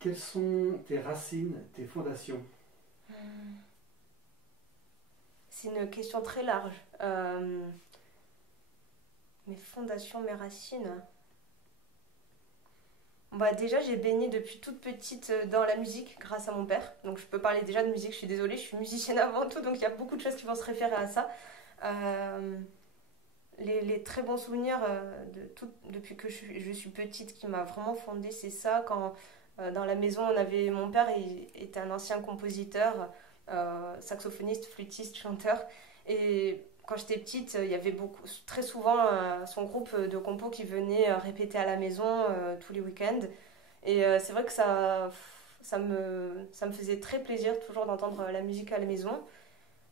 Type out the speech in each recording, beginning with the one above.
Quelles sont tes racines, tes fondations? C'est une question très large. Mes fondations, mes racines. Bah déjà, j'ai baigné depuis toute petite dans la musique grâce à mon père. Donc je peux parler déjà de musique, je suis désolée, je suis musicienne avant tout, donc il y a beaucoup de choses qui vont se référer à ça. Euh, les très bons souvenirs depuis que je suis petite qui m'a vraiment fondée, c'est ça. Quand dans la maison, on avait mon père, il était un ancien compositeur, saxophoniste, flûtiste, chanteur. Et quand j'étais petite, il y avait très souvent son groupe de compos qui venait répéter à la maison tous les week-ends. Et c'est vrai que ça me faisait très plaisir toujours d'entendre la musique à la maison.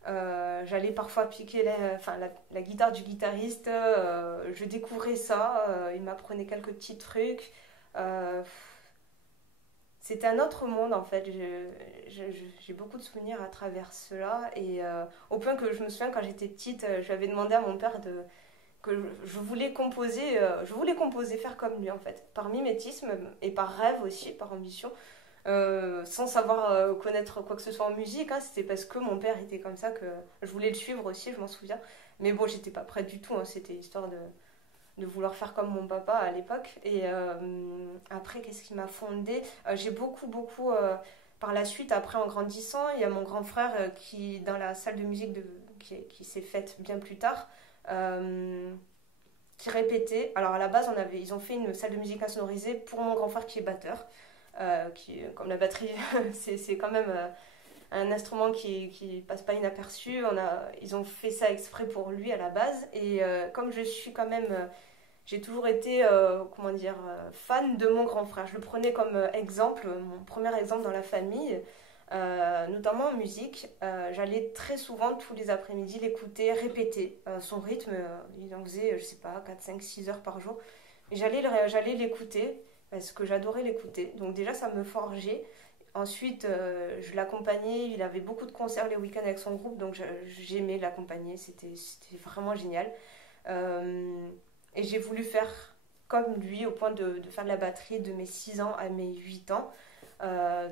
J'allais parfois piquer la guitare du guitariste, je découvrais ça, il m'apprenait quelques petits trucs. Euh, C'était un autre monde en fait, j'ai beaucoup de souvenirs à travers cela et au point que je me souviens quand j'étais petite, j'avais demandé à mon père que je voulais composer, faire comme lui en fait, par mimétisme et par rêve aussi, par ambition. Sans savoir connaître quoi que ce soit en musique, hein, c'était parce que mon père était comme ça que je voulais le suivre aussi, je m'en souviens. Mais bon, j'étais pas prête du tout, hein, c'était histoire de vouloir faire comme mon papa à l'époque. Et après, qu'est-ce qui m'a fondée? J'ai beaucoup, par la suite, après en grandissant, il y a mon grand frère qui, dans la salle de musique qui s'est faite bien plus tard, euh, qui répétait. Alors à la base, ils ont fait une salle de musique insonorisée pour mon grand frère qui est batteur. Comme la batterie, c'est quand même un instrument qui passe pas inaperçu. Ils ont fait ça exprès pour lui à la base. Et comme je suis quand même, j'ai toujours été, comment dire, fan de mon grand frère. Je le prenais comme exemple, mon premier exemple dans la famille, notamment en musique. J'allais très souvent, tous les après-midi, l'écouter, répéter son rythme. Il en faisait, je sais pas, 4 5 6 heures par jour. Et j'allais l'écouter parce que j'adorais l'écouter. Donc déjà, ça me forgeait. Ensuite, je l'accompagnais. Il avait beaucoup de concerts les week-ends avec son groupe, donc j'aimais l'accompagner. C'était vraiment génial. Euh, et j'ai voulu faire comme lui au point de faire de la batterie de mes 6 ans à mes 8 ans.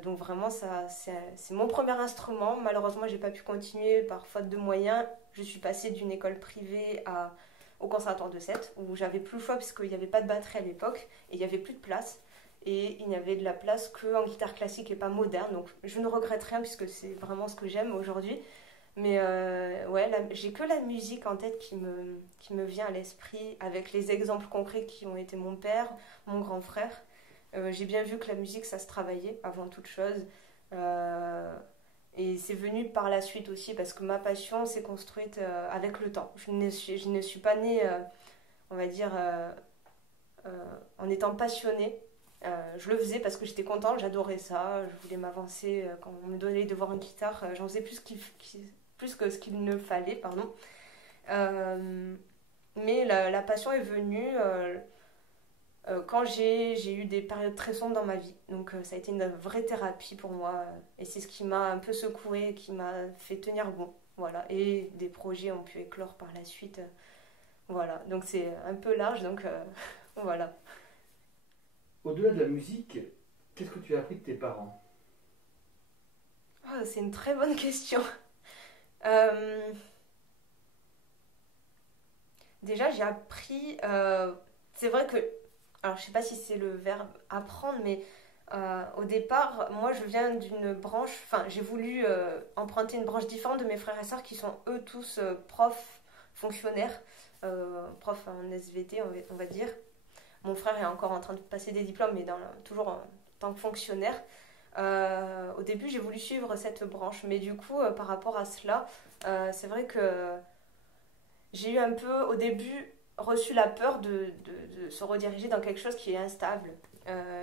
Donc vraiment, c'est mon premier instrument. Malheureusement, j'ai pas pu continuer par faute de moyens. Je suis passée d'une école privée au conservatoire de Sète, où j'avais plus le choix parce qu'il n'y avait pas de batterie à l'époque et il n'y avait plus de place. Et il n'y avait de la place qu'en guitare classique et pas moderne. Donc je ne regrette rien puisque c'est vraiment ce que j'aime aujourd'hui. Mais ouais, j'ai que la musique en tête qui me vient à l'esprit avec les exemples concrets qui ont été mon père, mon grand frère. J'ai bien vu que la musique, ça se travaillait avant toute chose. Euh, et c'est venu par la suite aussi parce que ma passion s'est construite avec le temps. Je ne suis pas née, on va dire, en étant passionnée. Je le faisais parce que j'étais contente, j'adorais ça, je voulais m'avancer. Quand on me donnait de voir une guitare, j'en faisais plus que ce qu'il ne fallait, pardon. Mais la passion est venue quand j'ai eu des périodes très sombres dans ma vie. Donc ça a été une vraie thérapie pour moi. Et c'est ce qui m'a un peu secouée, qui m'a fait tenir bon. Voilà. Et des projets ont pu éclore par la suite. Voilà. Donc c'est un peu large. Donc voilà. Au-delà de la musique, qu'est-ce que tu as appris de tes parents? Ah, c'est une très bonne question. Euh, Déjà, j'ai appris. C'est vrai que. Alors, je sais pas si c'est le verbe apprendre, mais au départ, moi, je viens d'une branche. Enfin, j'ai voulu emprunter une branche différente de mes frères et sœurs qui sont eux tous profs fonctionnaires, profs en SVT, on va dire. Mon frère est encore en train de passer des diplômes, mais toujours en tant que fonctionnaire. Au début, j'ai voulu suivre cette branche, mais du coup, par rapport à cela, c'est vrai que j'ai eu un peu, au début, reçu la peur de se rediriger dans quelque chose qui est instable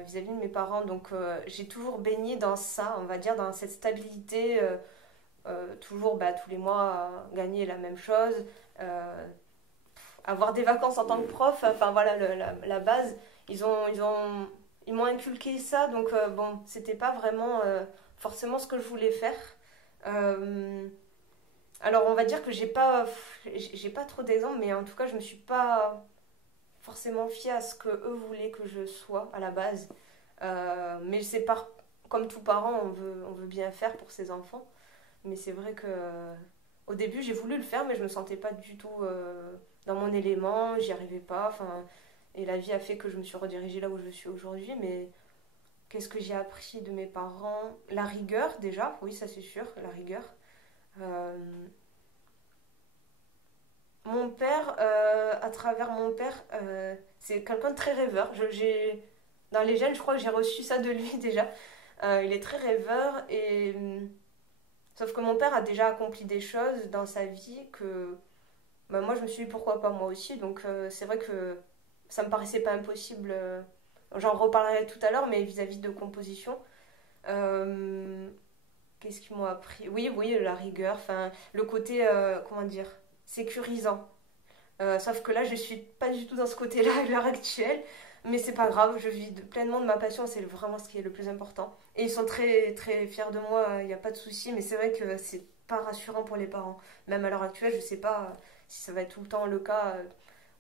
vis-à-vis de mes parents. Donc, j'ai toujours baigné dans ça, on va dire, dans cette stabilité, toujours tous les mois gagner la même chose, euh, avoir des vacances en tant que prof, enfin voilà, la base. Ils m'ont inculqué ça, donc bon, c'était pas vraiment forcément ce que je voulais faire. Euh, alors on va dire que j'ai pas trop d'exemples, mais en tout cas je me suis pas forcément fiée à ce que eux voulaient que je sois à la base. Mais comme tout parent, on veut bien faire pour ses enfants. Mais c'est vrai que au début, j'ai voulu le faire, mais je me sentais pas du tout dans mon élément, j'y arrivais pas. Enfin, et la vie a fait que je me suis redirigée là où je suis aujourd'hui. Mais qu'est-ce que j'ai appris de mes parents? La rigueur, déjà, oui, ça c'est sûr, la rigueur. Euh, Mon père, à travers mon père, c'est quelqu'un de très rêveur. Dans les gènes, je crois que j'ai reçu ça de lui déjà. Il est très rêveur et sauf que mon père a déjà accompli des choses dans sa vie que bah, moi je me suis dit pourquoi pas moi aussi. Donc c'est vrai que ça me paraissait pas impossible. J'en reparlerai tout à l'heure, mais vis-à-vis de composition. Euh, Qu'est-ce qu'ils m'ont appris? Oui, oui, la rigueur, enfin le côté comment dire sécurisant. Sauf que là, je suis pas du tout dans ce côté-là à l'heure actuelle. Mais c'est pas grave, je vis pleinement de ma passion, c'est vraiment ce qui est le plus important. Et ils sont très, très fiers de moi, il n'y a pas de souci, mais c'est vrai que c'est pas rassurant pour les parents. Même à l'heure actuelle, je sais pas si ça va être tout le temps le cas.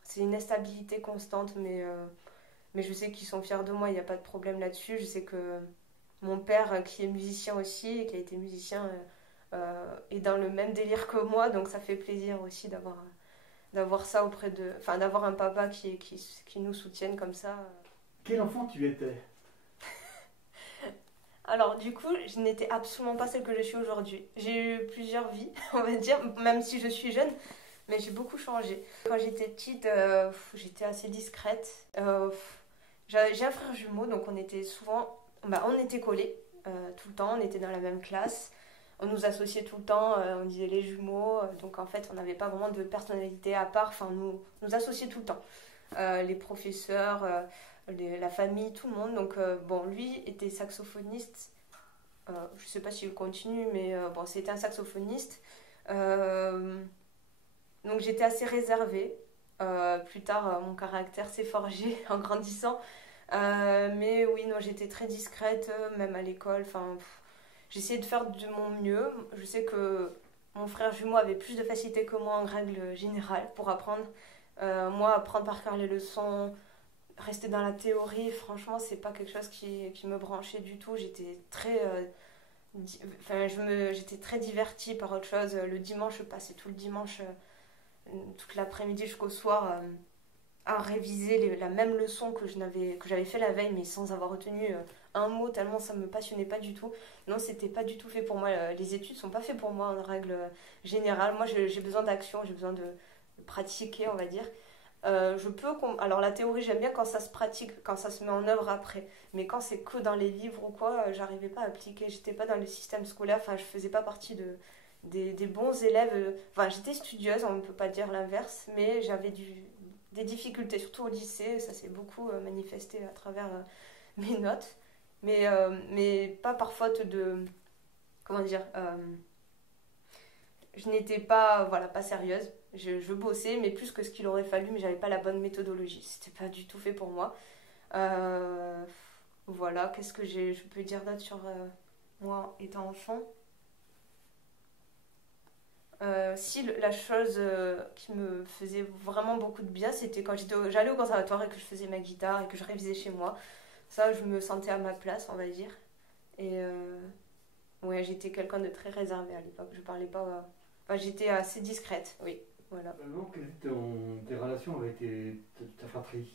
C'est une instabilité constante, mais je sais qu'ils sont fiers de moi, il n'y a pas de problème là-dessus. Je sais que mon père, qui est musicien aussi, et qui a été musicien, est dans le même délire que moi, donc ça fait plaisir aussi d'avoir ça auprès de... Enfin, d'avoir un papa qui nous soutienne comme ça. Quel enfant tu étais? Alors, du coup, je n'étais absolument pas celle que je suis aujourd'hui. J'ai eu plusieurs vies, on va dire, même si je suis jeune, mais j'ai beaucoup changé. Quand j'étais petite, j'étais assez discrète. J'ai un frère jumeau, donc on était souvent... Bah, on était collés tout le temps, on était dans la même classe. On nous associait tout le temps, on disait les jumeaux, donc en fait on n'avait pas vraiment de personnalité à part, enfin nous associait tout le temps. Les professeurs, la famille, tout le monde. Donc bon, lui était saxophoniste, je sais pas s'il continue, mais bon, c'était un saxophoniste. Euh, donc j'étais assez réservée. Plus tard, mon caractère s'est forgé en grandissant. Mais oui, non, j'étais très discrète, même à l'école, enfin... J'essayais de faire de mon mieux. Je sais que mon frère jumeau avait plus de facilité que moi en règle générale pour apprendre. Moi, apprendre par cœur les leçons, rester dans la théorie, franchement, c'est pas quelque chose qui me branchait du tout. J'étais très, j'étais très divertie par autre chose. Le dimanche, je passais tout le dimanche, toute l'après-midi jusqu'au soir, à réviser la même leçon que j'avais fait la veille, mais sans avoir retenu un mot, tellement ça me passionnait pas du tout. Non, c'était pas du tout fait pour moi. Les études sont pas fait pour moi en règle générale. Moi, j'ai besoin d'action, j'ai besoin de pratiquer, on va dire. Alors la théorie, j'aime bien quand ça se pratique, quand ça se met en œuvre après. Mais quand c'est que dans les livres ou quoi, j'arrivais pas à appliquer. J'étais pas dans le système scolaire, enfin, je faisais pas partie des bons élèves. Enfin, j'étais studieuse, on ne peut pas dire l'inverse, mais j'avais des difficultés, surtout au lycée. Ça s'est beaucoup manifesté à travers mes notes. Mais pas par faute de... Comment dire je n'étais pas, voilà, pas sérieuse. Je bossais, mais plus que ce qu'il aurait fallu, mais j'avais pas la bonne méthodologie. C'était pas du tout fait pour moi. Euh, voilà, qu'est-ce que je peux dire d'autre sur moi étant enfant? Si la chose qui me faisait vraiment beaucoup de bien, c'était quand j'allais au conservatoire et que je faisais ma guitare et que je révisais chez moi. Ça, je me sentais à ma place, on va dire. Et ouais, j'étais quelqu'un de très réservé à l'époque. Je parlais pas. Enfin, j'étais assez discrète, oui. Voilà. Alors, quelles étaient tes relations avec ta fratrie?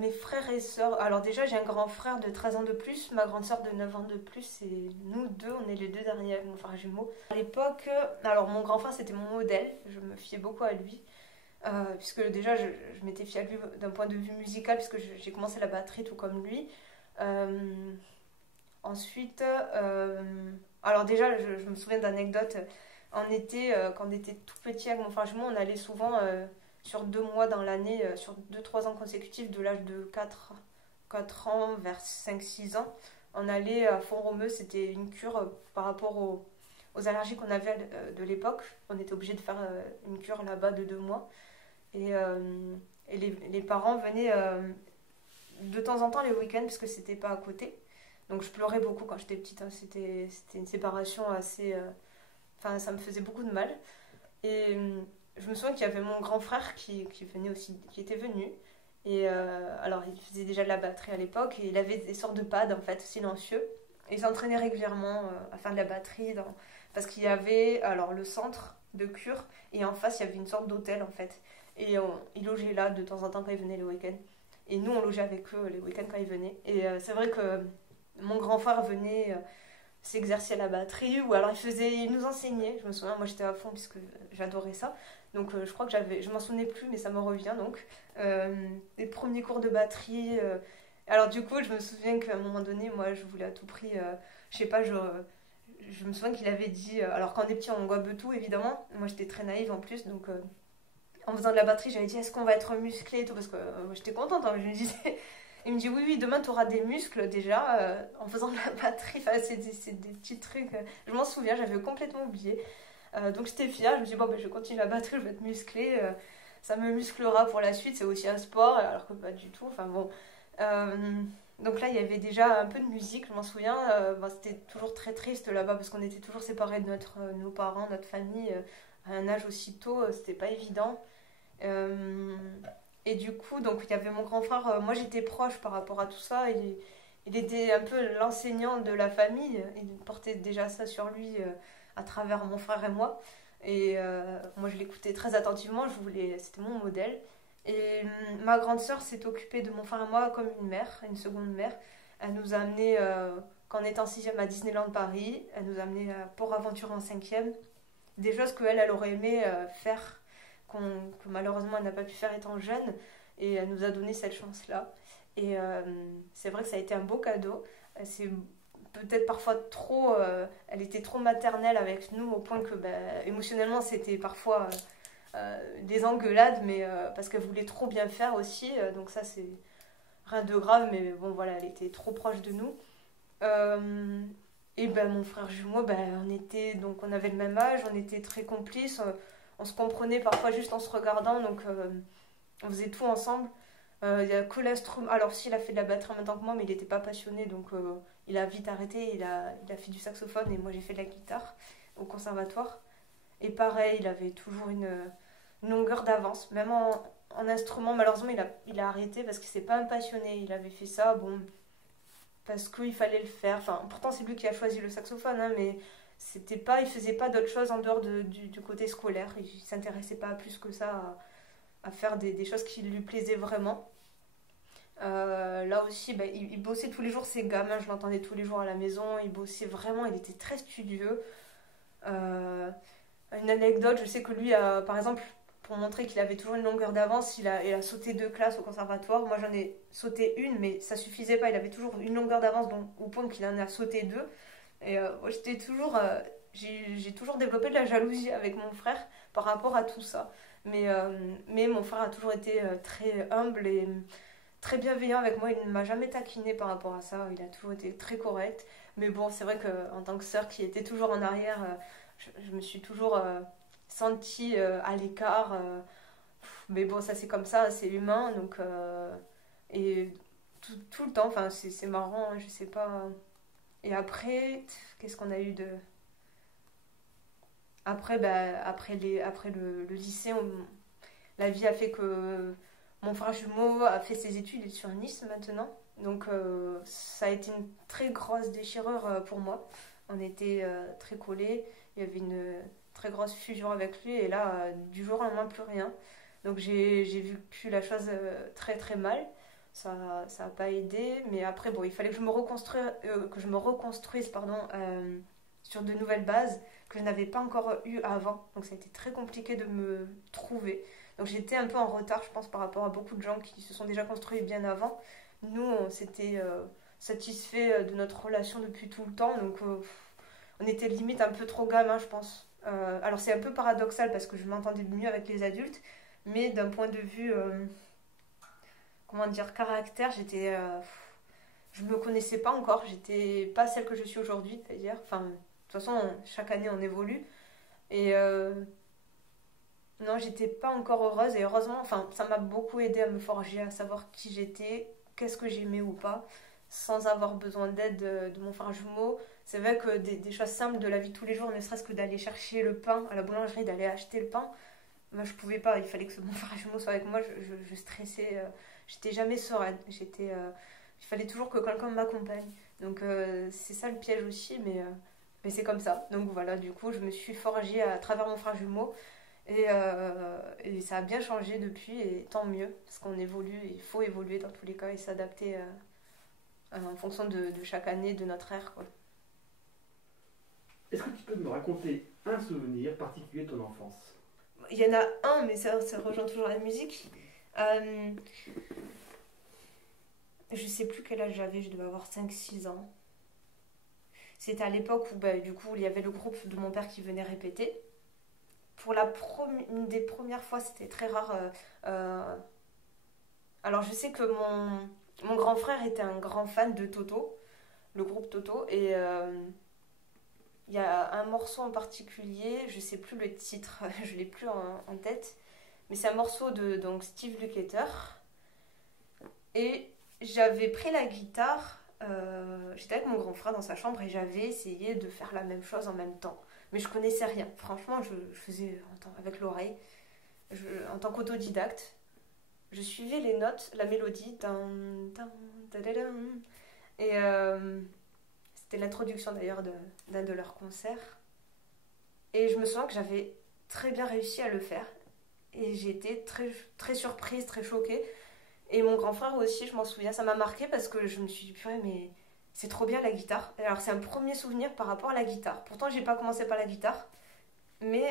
Mes frères et sœurs. Alors, déjà, j'ai un grand frère de 13 ans de plus, ma grande sœur de 9 ans de plus, et nous deux, on est les deux derniers, mon frère jumeau. À l'époque, alors mon grand frère, c'était mon modèle, je me fiais beaucoup à lui. Puisque déjà, je m'étais fiée à lui d'un point de vue musical, puisque j'ai commencé la batterie tout comme lui. Euh, Ensuite, alors déjà, je me souviens d'anecdotes. En été, quand on était tout petit avec mon frère jumeau, on allait souvent sur 2 mois dans l'année, sur 2-3 ans consécutifs, de l'âge de 4 ans vers 5-6 ans. On allait à Font-Romeu, c'était une cure par rapport aux allergies qu'on avait de l'époque. On était obligé de faire une cure là-bas de 2 mois. Et les parents venaient de temps en temps les week-ends, parce que c'était pas à côté. Donc je pleurais beaucoup quand j'étais petite, hein. C'était une séparation assez... Enfin, ça me faisait beaucoup de mal. Et je me souviens qu'il y avait mon grand frère qui venait aussi, qui était venu. Et alors, il faisait déjà de la batterie à l'époque et il avait des sortes de pads, en fait, silencieux. il s'entraînait régulièrement à faire de la batterie parce qu'il y avait alors le centre de cure et en face il y avait une sorte d'hôtel en fait. Et il logeait là de temps en temps quand il venait les week-ends. Et nous on logeait avec eux les week-ends quand ils venaient. Et c'est vrai que mon grand frère venait s'exercer à la batterie ou alors il nous enseignait. Je me souviens, moi j'étais à fond puisque j'adorais ça. Donc je crois que je m'en souvenais plus mais ça me revient donc. Les premiers cours de batterie. Alors du coup je me souviens qu'à un moment donné moi je voulais à tout prix, je sais pas, je me souviens qu'il avait dit, alors quand on est petit on gobe tout évidemment, moi j'étais très naïve en plus donc en faisant de la batterie j'avais dit est-ce qu'on va être musclé et tout parce que j'étais contente, hein, je me disais. Il me dit oui, oui, demain tu auras des muscles déjà en faisant de la batterie. Enfin, c'est des petits trucs. Je m'en souviens, j'avais complètement oublié. Donc j'étais fière. Je me dis bon, ben, je continue la batterie, je vais être musclée. Ça me musclera pour la suite. C'est aussi un sport, alors que pas du tout. Enfin bon. Euh, donc là, il y avait déjà un peu de musique, je m'en souviens. Bon, c'était toujours très triste là-bas parce qu'on était toujours séparés de nos parents, notre famille. À un âge aussi tôt, c'était pas évident. Euh, et du coup, donc il y avait mon grand frère, moi j'étais proche par rapport à tout ça. Il était un peu l'enseignant de la famille. Il portait déjà ça sur lui à travers mon frère et moi. Et moi je l'écoutais très attentivement, c'était mon modèle. Et ma grande sœur s'est occupée de mon frère et moi comme une mère, une seconde mère. Elle nous a amenés, quand on était en 6e à Disneyland Paris, elle nous a amenés à Port Aventure en 5e. Des choses qu'elle aurait aimé faire que malheureusement elle n'a pas pu faire étant jeune et elle nous a donné cette chance-là. Et c'est vrai que ça a été un beau cadeau. C'est peut-être parfois trop... elle était trop maternelle avec nous au point que émotionnellement c'était parfois des engueulades, mais parce qu'elle voulait trop bien faire aussi. Donc ça c'est rien de grave, mais bon voilà, elle était trop proche de nous. Et mon frère jumeau, on avait le même âge, on était très complices, on se comprenait parfois juste en se regardant, donc on faisait tout ensemble. Il y a que l'instrument. Alors, si, il a fait de la batterie en même temps que moi, mais il n'était pas passionné, donc il a vite arrêté. Il a fait du saxophone et moi j'ai fait de la guitare au conservatoire. Et pareil, il avait toujours une longueur d'avance, même en instrument. Malheureusement, il a arrêté parce qu'il s'est pas un passionné. Il avait fait ça, bon, parce qu'il fallait le faire. Enfin, pourtant, c'est lui qui a choisi le saxophone, hein, mais il faisait pas d'autre chose en dehors du côté scolaire. Il s'intéressait pas plus que ça à faire des choses qui lui plaisaient vraiment. Là aussi, il bossait tous les jours ses gammes, je l'entendais tous les jours à la maison, il bossait vraiment, il était très studieux. Une anecdote, je sais que lui, par exemple, pour montrer qu'il avait toujours une longueur d'avance, il a sauté 2 classes au conservatoire. Moi, j'en ai sauté une, mais ça suffisait pas. Il avait toujours une longueur d'avance, donc au point qu'il en a sauté 2. Et moi, j'ai toujours développé de la jalousie avec mon frère par rapport à tout ça. Mais mon frère a toujours été très humble et très bienveillant avec moi. Il ne m'a jamais taquiné par rapport à ça. Il a toujours été très correct. Mais bon, c'est vrai qu'en tant que sœur qui était toujours en arrière, je me suis toujours sentie à l'écart. Mais bon, ça c'est comme ça, c'est humain. Donc, et tout le temps, enfin, c'est marrant, hein, je sais pas. Et après, qu'est-ce qu'on a eu de. Après, après le lycée, la vie a fait que mon frère jumeau a fait ses études, il est sur Nice maintenant. Donc ça a été une très grosse déchirure pour moi. On était très collés, il y avait une très grosse fusion avec lui et là, du jour au lendemain, plus rien. Donc j'ai vécu la chose très très mal. Ça n'a pas aidé, mais après, bon, il fallait que je me reconstruise pardon, sur de nouvelles bases que je n'avais pas encore eu avant. Donc ça a été très compliqué de me trouver. Donc j'étais un peu en retard, je pense, par rapport à beaucoup de gens qui se sont déjà construits bien avant. Nous, on s'était satisfait de notre relation depuis tout le temps, donc on était limite un peu trop gamin, je pense. Alors c'est un peu paradoxal parce que je m'entendais mieux avec les adultes, mais d'un point de vue, comment dire, caractère, je me connaissais pas encore, j'étais pas celle que je suis aujourd'hui, c'est-à-dire, enfin, de toute façon, chaque année on évolue, et non, j'étais pas encore heureuse et heureusement, enfin, ça m'a beaucoup aidé à me forger, à savoir qui j'étais, qu'est-ce que j'aimais ou pas, sans avoir besoin d'aide de mon frère jumeau. C'est vrai que des choses simples de la vie de tous les jours, ne serait-ce que d'aller chercher le pain à la boulangerie, d'aller acheter le pain, moi je pouvais pas, il fallait que mon frère jumeau soit avec moi, je stressais, j'étais jamais sereine, il fallait toujours que quelqu'un m'accompagne. Donc c'est ça le piège aussi, mais c'est comme ça. Donc voilà, du coup, je me suis forgée à travers mon frère jumeau. Et ça a bien changé depuis, et tant mieux, parce qu'on évolue, il faut évoluer dans tous les cas et s'adapter en fonction de chaque année, de notre ère, quoi. Est-ce que tu peux me raconter un souvenir particulier de ton enfance? Il y en a un, mais ça rejoint toujours la musique. Euh, je sais plus quel âge j'avais, je devais avoir 5 6 ans. C'était à l'époque où bah, du coup il y avait le groupe de mon père qui venait répéter. Pour une des premières fois, c'était très rare. Alors je sais que mon grand frère était un grand fan de Toto, le groupe Toto, et il y a un morceau en particulier, je sais plus le titre, je l'ai plus en tête, mais c'est un morceau de donc, Steve Lukather. Et j'avais pris la guitare, j'étais avec mon grand frère dans sa chambre et j'avais essayé de faire la même chose en même temps. Mais je connaissais rien. Franchement, je faisais avec l'oreille, en tant qu'autodidacte. Je suivais les notes, la mélodie. Et c'était l'introduction d'ailleurs d'un de leurs concerts. Et je me souviens que j'avais très bien réussi à le faire. Et j'ai été très, très surprise, très choquée. Et mon grand frère aussi, je m'en souviens, ça m'a marqué parce que je me suis dit, purée, mais c'est trop bien la guitare. Alors c'est un premier souvenir par rapport à la guitare. Pourtant, j'ai pas commencé par la guitare, mais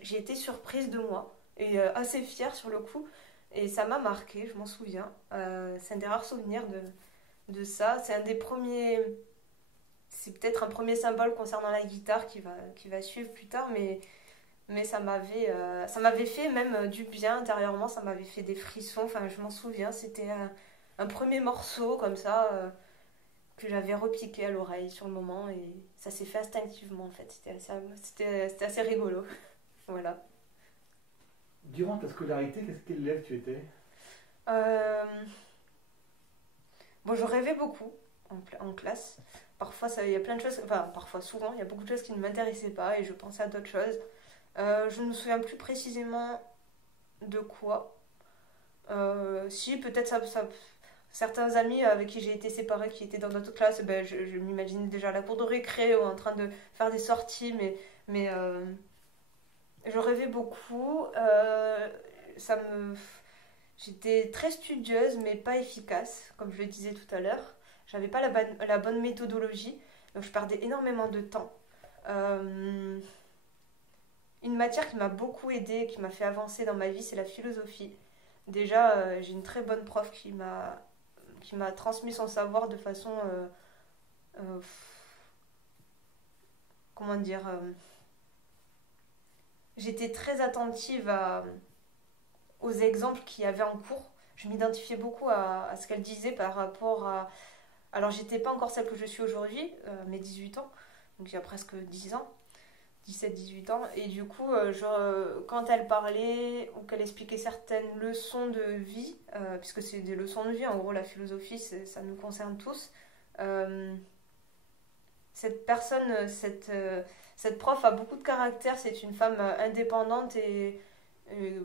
j'ai été surprise de moi et assez fière sur le coup. Et ça m'a marqué, je m'en souviens. C'est un des rares souvenirs de ça. C'est un des premiers. C'est peut-être un premier symbole concernant la guitare qui va suivre plus tard, mais ça m'avait fait même du bien intérieurement, ça m'avait fait des frissons, enfin je m'en souviens, c'était un premier morceau comme ça que j'avais repiqué à l'oreille sur le moment et ça s'est fait instinctivement en fait, c'était assez rigolo. Voilà. Durant ta scolarité, quel élève tu étais? Euh, Bon, je rêvais beaucoup en classe. Parfois, il y a plein de choses, enfin parfois, souvent, il y a beaucoup de choses qui ne m'intéressaient pas et je pensais à d'autres choses. Je ne me souviens plus précisément de quoi. Si, peut-être certains amis avec qui j'ai été séparée, qui étaient dans notre classe, ben, je m'imaginais déjà à la cour de récré ou en train de faire des sorties, mais je rêvais beaucoup. Ça me... J'étais très studieuse, mais pas efficace, comme je le disais tout à l'heure. J'avais pas la bonne méthodologie, donc je perdais énormément de temps. Euh, Une matière qui m'a beaucoup aidée, qui m'a fait avancer dans ma vie, c'est la philosophie. Déjà, j'ai une très bonne prof qui m'a transmis son savoir de façon, euh, comment dire, j'étais très attentive aux exemples qu'il y avait en cours. Je m'identifiais beaucoup à ce qu'elle disait par rapport à... Alors, j'étais pas encore celle que je suis aujourd'hui, mes 18 ans, donc il y a presque 10 ans. 17 18 ans, et du coup quand elle parlait ou qu'elle expliquait certaines leçons de vie, puisque c'est des leçons de vie en gros, la philosophie ça nous concerne tous. euh, cette personne, cette prof a beaucoup de caractère, c'est une femme indépendante et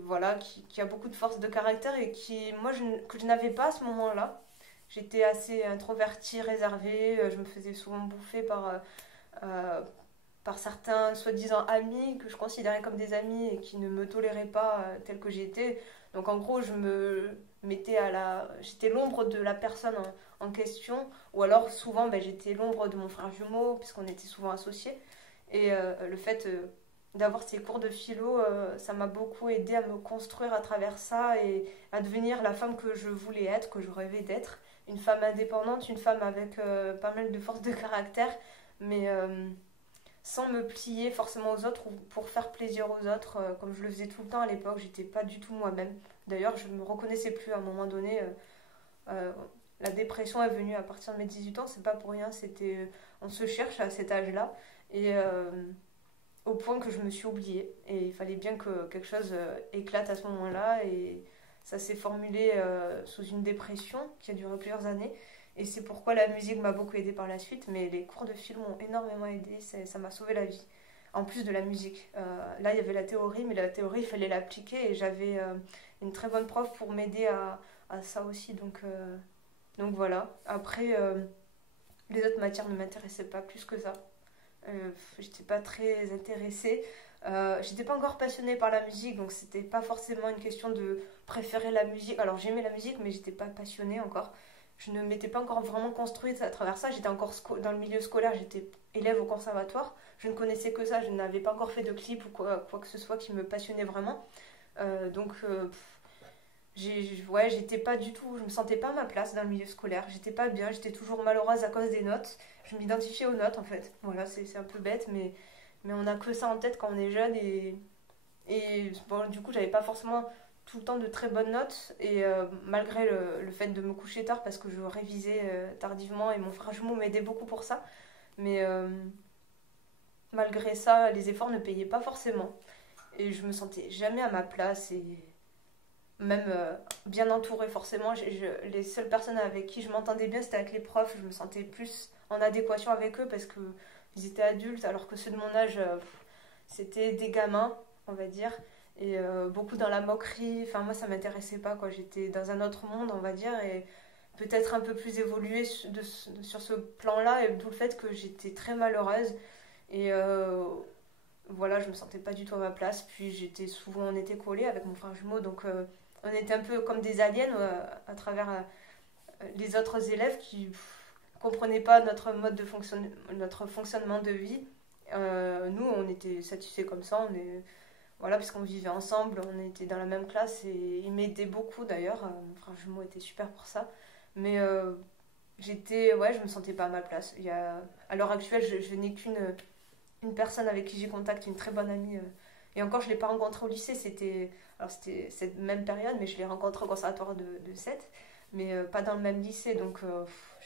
voilà, qui a beaucoup de force de caractère et que je n'avais pas à ce moment-là. J'étais assez introvertie, réservée, je me faisais souvent bouffer euh, par certains soi-disant amis que je considérais comme des amis et qui ne me toléraient pas telle que j'étais. Donc en gros, je me mettais j'étais l'ombre de la personne en question, ou alors souvent ben, j'étais l'ombre de mon frère jumeau, puisqu'on était souvent associés. Et le fait d'avoir ces cours de philo, ça m'a beaucoup aidé à me construire à travers ça et à devenir la femme que je voulais être, que je rêvais d'être. Une femme indépendante, une femme avec pas mal de force de caractère, mais sans me plier forcément aux autres ou pour faire plaisir aux autres, comme je le faisais tout le temps à l'époque. J'étais pas du tout moi-même. D'ailleurs, je me reconnaissais plus à un moment donné. Euh, la dépression est venue à partir de mes 18 ans, c'est pas pour rien. On se cherche à cet âge-là. Et au point que je me suis oubliée. Et il fallait bien que quelque chose éclate à ce moment-là. Et ça s'est formulé sous une dépression qui a duré plusieurs années. Et c'est pourquoi la musique m'a beaucoup aidée par la suite, mais les cours de philo m'ont énormément aidée, ça m'a sauvé la vie. En plus de la musique. Là, il y avait la théorie, mais la théorie, il fallait l'appliquer et j'avais une très bonne prof pour m'aider à ça aussi. Donc voilà. Après, Les autres matières ne m'intéressaient pas plus que ça. J'étais pas très intéressée. J'étais pas encore passionnée par la musique, donc c'était pas forcément une question de préférer la musique. Alors j'aimais la musique, mais j'étais pas passionnée encore. Je ne m'étais pas encore vraiment construite à travers ça. J'étais encore dans le milieu scolaire, j'étais élève au conservatoire. Je ne connaissais que ça, je n'avais pas encore fait de clip ou quoi que ce soit qui me passionnait vraiment. Donc ouais, j'étais pas du tout, je me sentais pas à ma place dans le milieu scolaire. J'étais pas bien, j'étais toujours malheureuse à cause des notes. Je m'identifiais aux notes en fait. Voilà, c'est un peu bête, mais on a que ça en tête quand on est jeune et bon, du coup, j'avais pas forcément tout le temps de très bonnes notes et malgré le fait de me coucher tard parce que je révisais tardivement et mon frère jumeau m'aidait beaucoup pour ça. Mais malgré ça, les efforts ne payaient pas forcément et je me sentais jamais à ma place et même bien entourée forcément. Les seules personnes avec qui je m'entendais bien, c'était avec les profs. Je me sentais plus en adéquation avec eux parce que ils étaient adultes alors que ceux de mon âge, c'était des gamins, on va dire. Et beaucoup dans la moquerie. Enfin, moi, ça m'intéressait pas, quoi. J'étais dans un autre monde, on va dire, et peut-être un peu plus évoluée sur ce plan-là, et d'où le fait que j'étais très malheureuse. Et voilà, je me sentais pas du tout à ma place. Puis on était collés avec mon frère jumeau, donc on était un peu comme des aliens à travers les autres élèves qui comprenaient pas notre fonctionnement de vie. Nous, on était satisfaits comme ça. Voilà, parce qu'on vivait ensemble, on était dans la même classe et il m'aidait beaucoup d'ailleurs. Mon frère jumeau était super pour ça. Mais ouais, je me sentais pas à ma place. À l'heure actuelle, je n'ai qu'une une personne avec qui j'ai contact, une très bonne amie. Et encore, je ne l'ai pas rencontrée au lycée, alors c'était cette même période, mais je l'ai rencontrée au conservatoire de Sète, mais pas dans le même lycée. Donc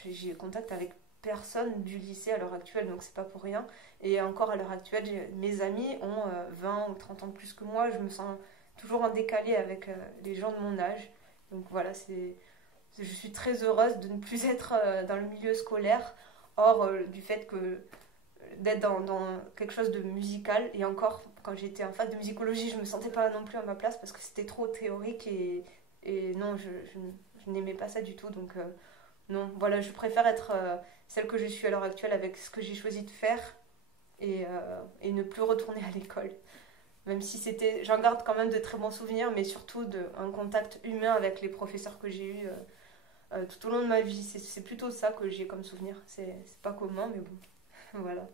j'ai contact avec personne du lycée à l'heure actuelle, donc c'est pas pour rien. Et encore à l'heure actuelle, mes amis ont 20 ou 30 ans de plus que moi. Je me sens toujours en décalé avec les gens de mon âge. Donc voilà, je suis très heureuse de ne plus être dans le milieu scolaire, hors du fait que d'être dans quelque chose de musical. Et encore, quand j'étais en phase de musicologie, je me sentais pas non plus à ma place parce que c'était trop théorique et non, je n'aimais pas ça du tout. Donc non, voilà, je préfère être celle que je suis à l'heure actuelle avec ce que j'ai choisi de faire et ne plus retourner à l'école. Même si j'en garde quand même de très bons souvenirs, mais surtout un contact humain avec les professeurs que j'ai eus tout au long de ma vie. C'est plutôt ça que j'ai comme souvenir. C'est pas commun, mais bon, voilà.